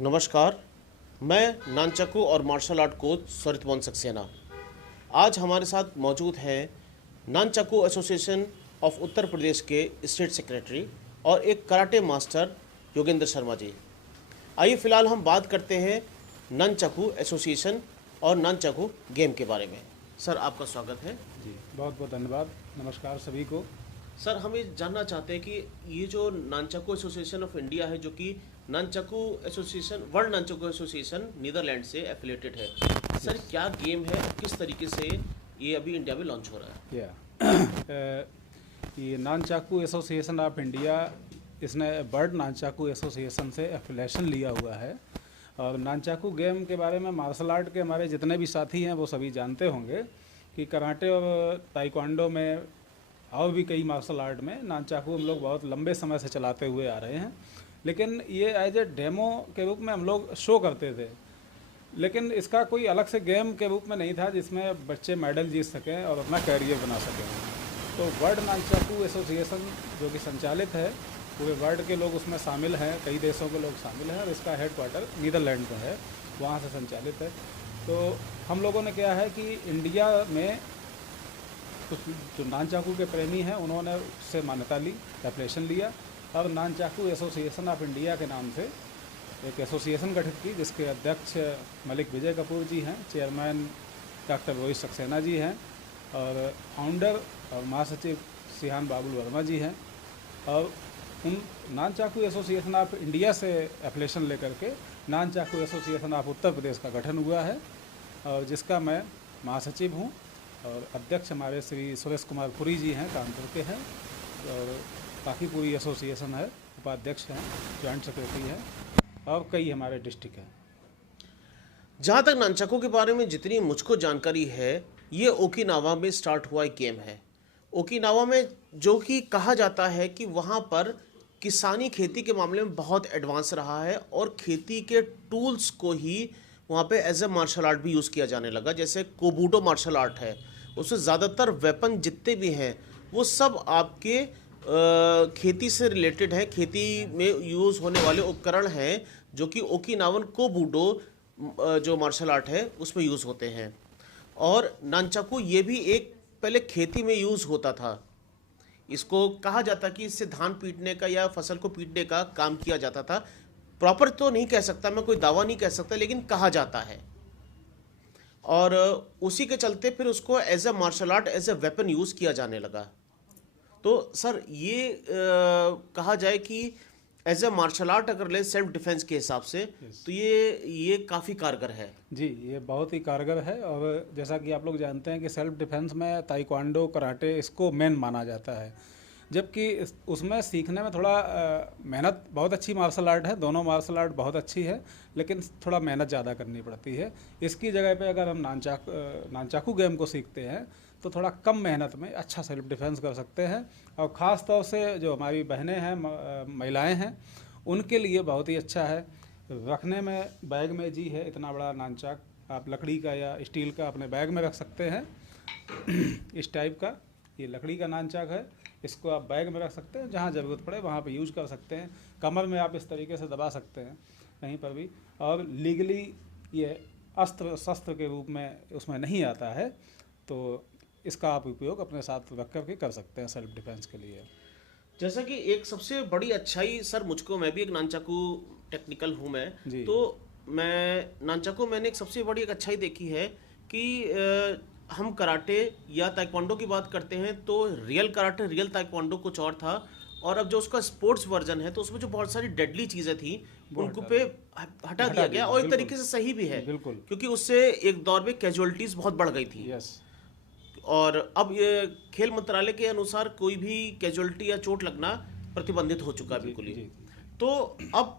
नमस्कार। मैं नानचक्कू और मार्शल आर्ट कोच सरितवन सक्सेना। आज हमारे साथ मौजूद हैं नानचक्कू एसोसिएशन ऑफ उत्तर प्रदेश के स्टेट सेक्रेटरी और एक कराटे मास्टर योगेंद्र शर्मा जी। आइए फ़िलहाल हम बात करते हैं नानचक्कू एसोसिएशन और नानचक्कू गेम के बारे में। सर, आपका स्वागत है। जी, बहुत बहुत धन्यवाद। नमस्कार सभी को। सर, हम ये जानना चाहते हैं कि ये जो नानचक्कू एसोसिएशन ऑफ इंडिया है, जो कि नानचक्कू एसोसिएशन, वर्ल्ड नानचक्कू एसोसिएशन नीदरलैंड से एफिलेटेड है, सर क्या गेम है, किस तरीके से ये अभी इंडिया में लॉन्च हो रहा है? ये नानचक्कू एसोसिएशन ऑफ इंडिया, इसने वर्ल्ड नानचक्कू एसोसिएशन से एफिलेशन लिया हुआ है। और नानचक्कू गेम के बारे में मार्शल आर्ट के हमारे जितने भी साथी हैं वो सभी जानते होंगे कि कराटे और ताइक्वांडो में और भी कई मार्शल आर्ट में नानचक्कू हम लोग बहुत लंबे समय से चलाते हुए आ रहे हैं। लेकिन ये एज ए डेमो के रूप में हम लोग शो करते थे, लेकिन इसका कोई अलग से गेम के रूप में नहीं था जिसमें बच्चे मेडल जीत सकें और अपना कैरियर बना सकें। तो वर्ल्ड नानचक्कू एसोसिएशन जो कि संचालित है, पूरे वर्ल्ड के लोग उसमें शामिल हैं, कई देशों के लोग शामिल हैं और इसका हेडक्वार्टर नीदरलैंड में है, वहाँ से संचालित है। तो हम लोगों ने क्या है कि इंडिया में कुछ जो नानचक्कू के प्रेमी हैं उन्होंने उससे मान्यता ली, एप्लीकेशन लिया और नानचक्कू एसोसिएशन ऑफ इंडिया के नाम से एक एसोसिएशन गठित की, जिसके अध्यक्ष मलिक विजय कपूर जी हैं, चेयरमैन डॉक्टर रोहित सक्सेना जी हैं और फाउंडर और महासचिव सिहान बाबुल वर्मा जी हैं। और उन नानचक्कू एसोसिएशन ऑफ इंडिया से एप्लीकेशन लेकर के नानचक्कू एसोसिएशन ऑफ उत्तर प्रदेश का गठन हुआ है और जिसका मैं महासचिव हूँ और अध्यक्ष हमारे श्री सुरेश कुमार पुरी जी हैं, कानपुर के हैं। और बाकी पूरी एसोसिएशन है, उपाध्यक्ष हैं, जॉइंट सेक्रेटरी हैं और कई हमारे डिस्ट्रिक्ट हैं। जहाँ तक नानचक्कू के बारे में जितनी मुझको जानकारी है, ये ओकिनावा में स्टार्ट हुआ एक गेम है। ओकिनावा में जो कि कहा जाता है कि वहाँ पर किसानी खेती के मामले में बहुत एडवांस रहा है और खेती के टूल्स को ही वहाँ पे एज ए मार्शल आर्ट भी यूज़ किया जाने लगा। जैसे कोबूडो मार्शल आर्ट है, उसमें ज़्यादातर वेपन जितने भी हैं वो सब आपके खेती से रिलेटेड है, खेती में यूज़ होने वाले उपकरण हैं जो कि ओकिनावन कोबूडो जो मार्शल आर्ट है उसमें यूज़ होते हैं। और नानचक्कू ये भी एक पहले खेती में यूज़ होता था। इसको कहा जाता कि इससे धान पीटने का या फसल को पीटने का काम किया जाता था। प्रॉपर तो नहीं कह सकता मैं, कोई दावा नहीं कह सकता, लेकिन कहा जाता है। और उसी के चलते फिर उसको as a martial art, as a weapon use किया जाने लगा। तो सर ये कहा जाए कि एज ए मार्शल आर्ट अगर ले सेल्फ डिफेंस के हिसाब से तो ये काफ़ी कारगर है। जी, ये बहुत ही कारगर है। और जैसा कि आप लोग जानते हैं कि सेल्फ डिफेंस में ताइक्वांडो, कराटे इसको मेन माना जाता है, जबकि उसमें सीखने में थोड़ा मेहनत, बहुत अच्छी मार्शल आर्ट है, दोनों मार्शल आर्ट बहुत अच्छी है, लेकिन थोड़ा मेहनत ज़्यादा करनी पड़ती है। इसकी जगह पे अगर हम नानचक्कू गेम को सीखते हैं तो थोड़ा कम मेहनत में अच्छा सेल्फ डिफेंस कर सकते हैं। और ख़ास तौर से जो हमारी बहनें हैं, महिलाएं हैं, उनके लिए बहुत ही अच्छा है। रखने में बैग में जी है, इतना बड़ा नानचक आप लकड़ी का या स्टील का अपने बैग में रख सकते हैं। इस टाइप का ये लकड़ी का नानचक है, इसको आप बैग में रख सकते हैं, जहाँ ज़रूरत पड़े वहाँ पे यूज़ कर सकते हैं। कमर में आप इस तरीके से दबा सकते हैं कहीं पर भी। और लीगली ये अस्त्र शस्त्र के रूप में उसमें नहीं आता है, तो इसका आप उपयोग अपने साथ रख कर के कर सकते हैं सेल्फ डिफेंस के लिए। जैसा कि एक सबसे बड़ी अच्छाई सर मुझको, मैं भी एक नानचक्कू टेक्निकल हूँ मैं, तो मैं नानचक्कू मैंने एक सबसे बड़ी एक अच्छाई देखी है कि हम कराटे या ताइक्वांडो की बात करते हैं तो रियल कराटे, रियल ताइक्वांडो कुछ और था, और अब जो उसका स्पोर्ट्स वर्जन है तो उसमें जो बहुत सारी डेडली चीज़ें थी उनको पे हटा दिया गया। और एक तरीके से सही भी है, बिल्कुल, क्योंकि उससे एक दौर में कैजुअलिटीज़ बहुत बढ़ गई थी। और अब ये खेल मंत्रालय के अनुसार कोई भी कैजुअलिटी या चोट लगना प्रतिबंधित हो चुका है बिल्कुल ही। तो अब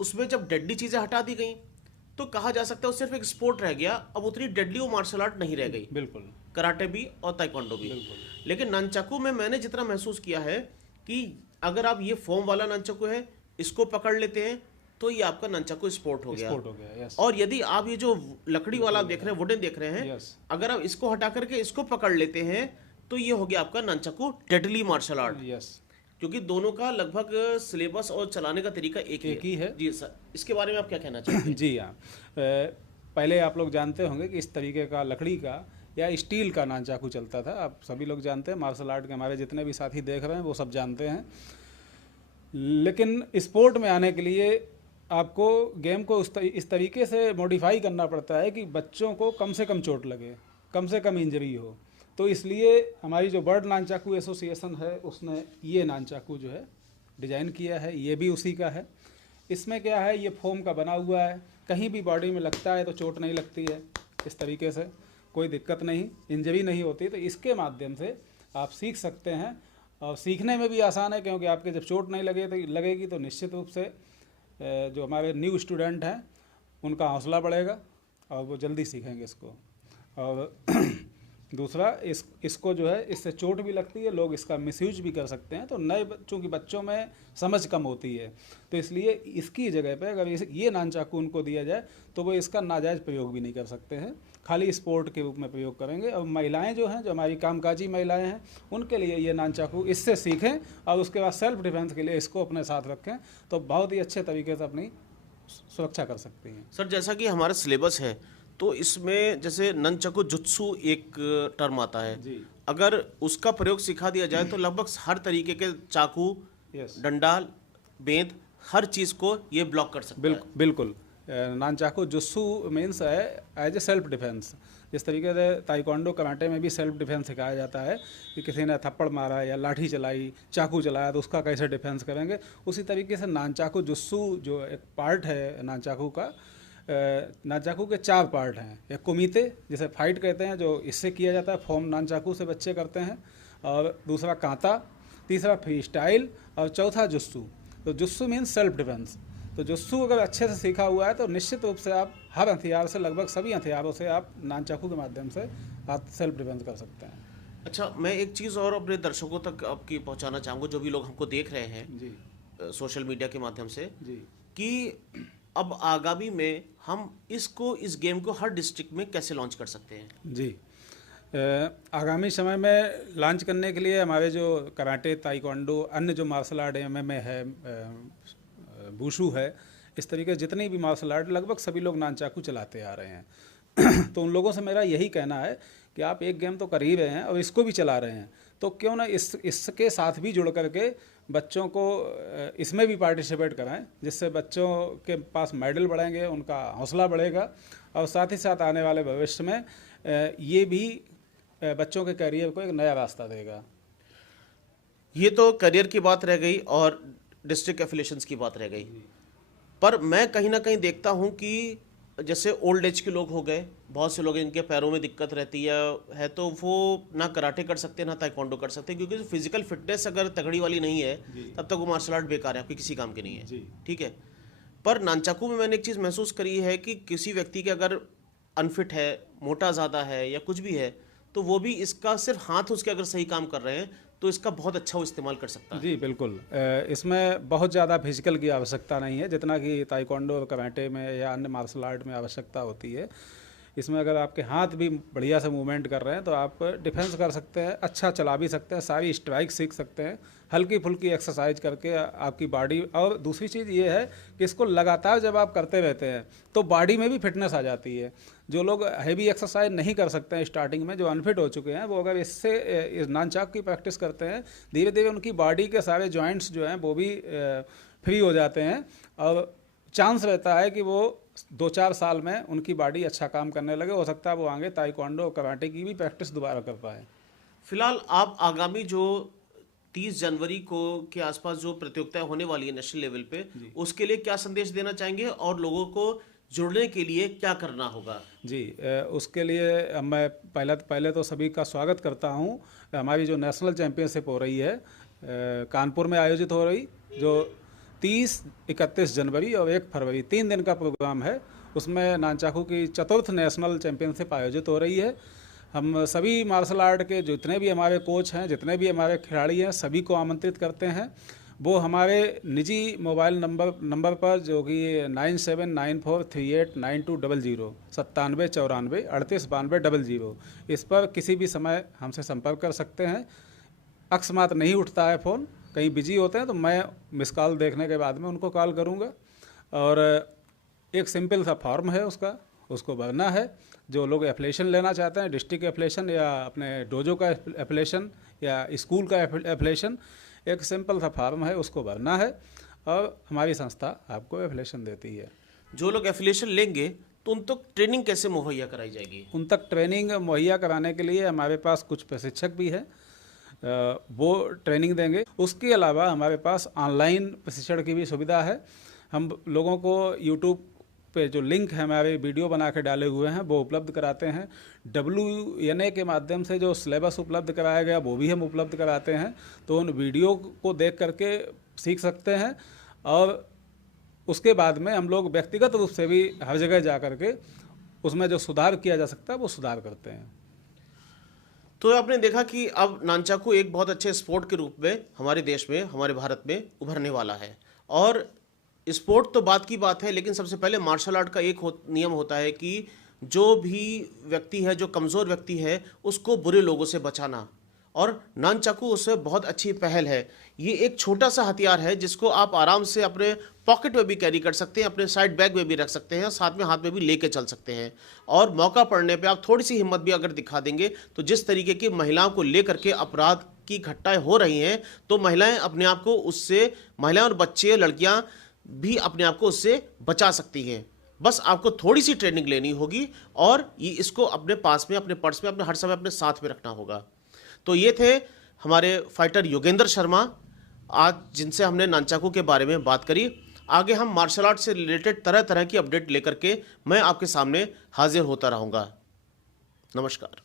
उसमें जब डेडली चीज़ें हटा दी गई तो कहा जा सकता है वो सिर्फ एक स्पोर्ट रह गया। अब उतनी डेडली वो मार्शल आर्ट नहीं रह गई, बिल्कुल, कराटे भी और ताइक्वांडो भी। लेकिन नानचक्कू में मैंने जितना महसूस किया है कि अगर आप ये फोम वाला नानचक्कू है, इसको पकड़ लेते हैं तो ये आपका नानचक्कू स्पोर्ट हो गया। यस। और यदि आप ये जो लकड़ी वाला आप देख रहे हैं, वुडन देख रहे हैं, अगर आप इसको हटा करके इसको पकड़ लेते हैं तो ये हो गया आपका नानचक्कू डेडली मार्शल आर्ट। यस। क्योंकि दोनों का लगभग सिलेबस और चलाने का तरीका एक ही है। जी सर, इसके बारे में आप क्या कहना चाहेंगे? जी हाँ, पहले आप लोग जानते होंगे कि इस तरीके का लकड़ी का या स्टील का नानचाकू चलता था। आप सभी लोग जानते हैं, मार्शल आर्ट के हमारे जितने भी साथी देख रहे हैं वो सब जानते हैं। लेकिन स्पोर्ट में आने के लिए आपको गेम को इस तरीके से मॉडिफाई करना पड़ता है कि बच्चों को कम से कम चोट लगे, कम से कम इंजरी हो। तो इसलिए हमारी जो बर्ड नानचाकू एसोसिएशन है उसने ये नानचाकू जो है डिज़ाइन किया है, ये भी उसी का है। इसमें क्या है, ये फोम का बना हुआ है, कहीं भी बॉडी में लगता है तो चोट नहीं लगती है, इस तरीके से कोई दिक्कत नहीं, इंजरी नहीं होती। तो इसके माध्यम से आप सीख सकते हैं और सीखने में भी आसान है, क्योंकि आपके जब चोट नहीं लगेगी तो निश्चित रूप से जो हमारे न्यू स्टूडेंट हैं उनका हौसला बढ़ेगा और वो जल्दी सीखेंगे इसको। और दूसरा इसको जो है, इससे चोट भी लगती है, लोग इसका मिसयूज भी कर सकते हैं। तो नए चूँकि बच्चों में समझ कम होती है, तो इसलिए इसकी जगह पे अगर ये नानचाकू उनको दिया जाए तो वो इसका नाजायज़ प्रयोग भी नहीं कर सकते हैं, खाली स्पोर्ट के रूप में प्रयोग करेंगे। और महिलाएं जो हैं, जो हमारी कामकाजी महिलाएं हैं, उनके लिए ये नानचाकू इससे सीखें और उसके बाद सेल्फ डिफेंस के लिए इसको अपने साथ रखें, तो बहुत ही अच्छे तरीके से अपनी सुरक्षा कर सकती हैं। सर, जैसा कि हमारा सिलेबस है तो इसमें जैसे ननचकू जुत्सु एक टर्म आता है जी। अगर उसका प्रयोग सिखा दिया जाए तो लगभग हर तरीके के चाकू, डंडा, बेंत, हर चीज़ को ये ब्लॉक कर सकता है। बिल्कुल। नानचाकू जुत्सु मीन्स है एज ए सेल्फ डिफेंस। जिस तरीके से ताइक्वांडो कराटे में भी सेल्फ डिफेंस सिखाया जाता है कि किसी ने थप्पड़ मारा या लाठी चलाई, चाकू चलाया, तो उसका कैसे डिफेंस करेंगे, उसी तरीके से नानचाकू जुत्सु जो एक पार्ट है नानचाकू का, नानचाकू के 4 पार्ट हैं। एक कुमीते जिसे फाइट कहते हैं, जो इससे किया जाता है, फोम नानचाकू से बच्चे करते हैं, और दूसरा कांता, तीसरा फ्री स्टाइल, और चौथा जुत्सु। तो जुत्सु मीन्स सेल्फ डिफेंस। तो जुत्सु अगर अच्छे से सीखा हुआ है तो निश्चित रूप से आप हर हथियार से, लगभग सभी हथियारों से आप नानचाकू के माध्यम से आप सेल्फ डिफेंस कर सकते हैं। अच्छा, मैं एक चीज़ और अपने दर्शकों तक आपकी पहुंचाना चाहूँगा, जो भी लोग हमको देख रहे हैं जी सोशल मीडिया के माध्यम से, जी कि अब आगामी में हम इस गेम को हर डिस्ट्रिक्ट में कैसे लॉन्च कर सकते हैं? जी, आगामी समय में लॉन्च करने के लिए हमारे जो कराटे, ताइक्वांडो, अन्य जो मार्शल आर्ट MMA है, वुशु है, इस तरीके जितनी भी मार्शल आर्ट लगभग सभी लोग नानचाकू चलाते आ रहे हैं। तो उन लोगों से मेरा यही कहना है कि आप एक गेम तो कर ही रहे हैं और इसको भी चला रहे हैं, तो क्यों ना इसके साथ भी जुड़ करके बच्चों को इसमें भी पार्टिसिपेट कराएं, जिससे बच्चों के पास मेडल बढ़ेंगे, उनका हौसला बढ़ेगा, और साथ ही साथ आने वाले भविष्य में ये भी बच्चों के करियर को एक नया रास्ता देगा। ये तो करियर की बात रह गई और डिस्ट्रिक्ट एफिलिएशंस की बात रह गई, पर मैं कहीं ना कहीं देखता हूं कि जैसे ओल्ड एज के लोग हो गए, बहुत से लोग इनके पैरों में दिक्कत रहती है तो वो ना कराटे कर सकते ना ताइक्वांडो कर सकते, क्योंकि फिजिकल फिटनेस अगर तगड़ी वाली नहीं है तब तक वो मार्शल आर्ट बेकार है, आपकी किसी काम की नहीं है। ठीक है, पर नानचाकू में मैंने एक चीज़ महसूस करी है कि किसी व्यक्ति के अगर अनफिट है, मोटा ज़्यादा है या कुछ भी है, तो वो भी इसका सिर्फ हाथ उसके अगर सही काम कर रहे हैं तो इसका बहुत अच्छा वो इस्तेमाल कर सकता है। जी बिल्कुल, इसमें बहुत ज़्यादा फिजिकल की आवश्यकता नहीं है जितना कि ताइक्वांडो और कराटे में या अन्य मार्शल आर्ट में आवश्यकता होती है। इसमें अगर आपके हाथ भी बढ़िया से मूवमेंट कर रहे हैं तो आप डिफेंस कर सकते हैं, अच्छा चला भी सकते हैं, सारी स्ट्राइक सीख सकते हैं, हल्की फुल्की एक्सरसाइज करके आपकी बॉडी। और दूसरी चीज़ ये है कि इसको लगातार जब आप करते रहते हैं तो बॉडी में भी फिटनेस आ जाती है। जो लोग हैवी एक्सरसाइज नहीं कर सकते हैं स्टार्टिंग में, जो अनफिट हो चुके हैं, वो अगर इससे इस नानचाकू की प्रैक्टिस करते हैं, धीरे धीरे उनकी बॉडी के सारे जॉइंट्स जो हैं वो भी फ्री हो जाते हैं, और चांस रहता है कि वो 2-4 साल में उनकी बॉडी अच्छा काम करने लगे। हो सकता है वो आगे ताइक्वांडो और कराटे की भी प्रैक्टिस दोबारा कर पाए। फिलहाल आप आगामी जो 30 जनवरी को के आसपास जो प्रतियोगिताएं होने वाली है नेशनल लेवल पे, उसके लिए क्या संदेश देना चाहेंगे और लोगों को जुड़ने के लिए क्या करना होगा? जी, उसके लिए मैं पहले तो सभी का स्वागत करता हूं। हमारी जो नेशनल चैंपियनशिप हो रही है कानपुर में आयोजित हो रही, जो 30, 31 जनवरी और 1 फरवरी 3 दिन का प्रोग्राम है, उसमें नानचाकू की 4th नेशनल चैंपियनशिप आयोजित हो रही है। हम सभी मार्शल आर्ट के जितने भी हमारे कोच हैं, जितने भी हमारे खिलाड़ी हैं, सभी को आमंत्रित करते हैं। वो हमारे निजी मोबाइल नंबर पर, जो कि 9794389200 9794 389200, इस पर किसी भी समय हमसे संपर्क कर सकते हैं। अकस्मात नहीं उठता है फ़ोन कहीं बिजी होते हैं तो मैं मिस कॉल देखने के बाद में उनको कॉल करूँगा। और एक सिंपल सा फॉर्म है उसको भरना है। जो लोग एफिलिएशन लेना चाहते हैं, डिस्ट्रिक्ट एफिलिएशन या अपने डोजो का एफिलिएशन या स्कूल का एफिलिएशन, एक सिंपल सा फॉर्म है, उसको भरना है और हमारी संस्था आपको एफिलिएशन देती है। जो लोग एफिलिएशन लेंगे तो उन तक ट्रेनिंग कैसे मुहैया कराई जाएगी? उन तक ट्रेनिंग मुहैया कराने के लिए हमारे पास कुछ प्रशिक्षक भी हैं, वो ट्रेनिंग देंगे। उसके अलावा हमारे पास ऑनलाइन प्रशिक्षण की भी सुविधा है। हम लोगों को यूट्यूब पे जो लिंक है, हमारे वीडियो बना के डाले हुए हैं, वो उपलब्ध कराते हैं। WNA के माध्यम से जो सिलेबस उपलब्ध कराया गया वो भी हम उपलब्ध कराते हैं। तो उन वीडियो को देख करके सीख सकते हैं और उसके बाद में हम लोग व्यक्तिगत रूप से भी हर जगह जा करके उसमें जो सुधार किया जा सकता है वो सुधार करते हैं। तो आपने देखा कि अब नानचाकू एक बहुत अच्छे स्पोर्ट के रूप में हमारे देश में, हमारे भारत में उभरने वाला है। और स्पोर्ट तो बात की बात है, लेकिन सबसे पहले मार्शल आर्ट का एक नियम होता है कि जो भी व्यक्ति है, जो कमज़ोर व्यक्ति है, उसको बुरे लोगों से बचाना। और नानचाकू उससे बहुत अच्छी पहल है। ये एक छोटा सा हथियार है जिसको आप आराम से अपने पॉकेट में भी कैरी कर सकते हैं, अपने साइड बैग में भी रख सकते हैं, साथ में हाथ में भी लेके चल सकते हैं। और मौका पड़ने पे आप थोड़ी सी हिम्मत भी अगर दिखा देंगे तो जिस तरीके की महिलाओं को लेकर के अपराध की घटनाएं हो रही हैं, तो महिलाएं अपने आप को उससे, महिलाएं और बच्चे, लड़कियां भी अपने आप को उससे बचा सकती हैं। बस आपको थोड़ी सी ट्रेनिंग लेनी होगी और ये इसको अपने पास में, अपने पर्स में, अपने हर समय अपने साथ में रखना होगा। तो ये थे हमारे फाइटर योगेंद्र शर्मा, आज जिनसे हमने नानचाकू के बारे में बात करी। आगे हम मार्शल आर्ट से रिलेटेड तरह तरह की अपडेट लेकर के मैं आपके सामने हाजिर होता रहूँगा। नमस्कार।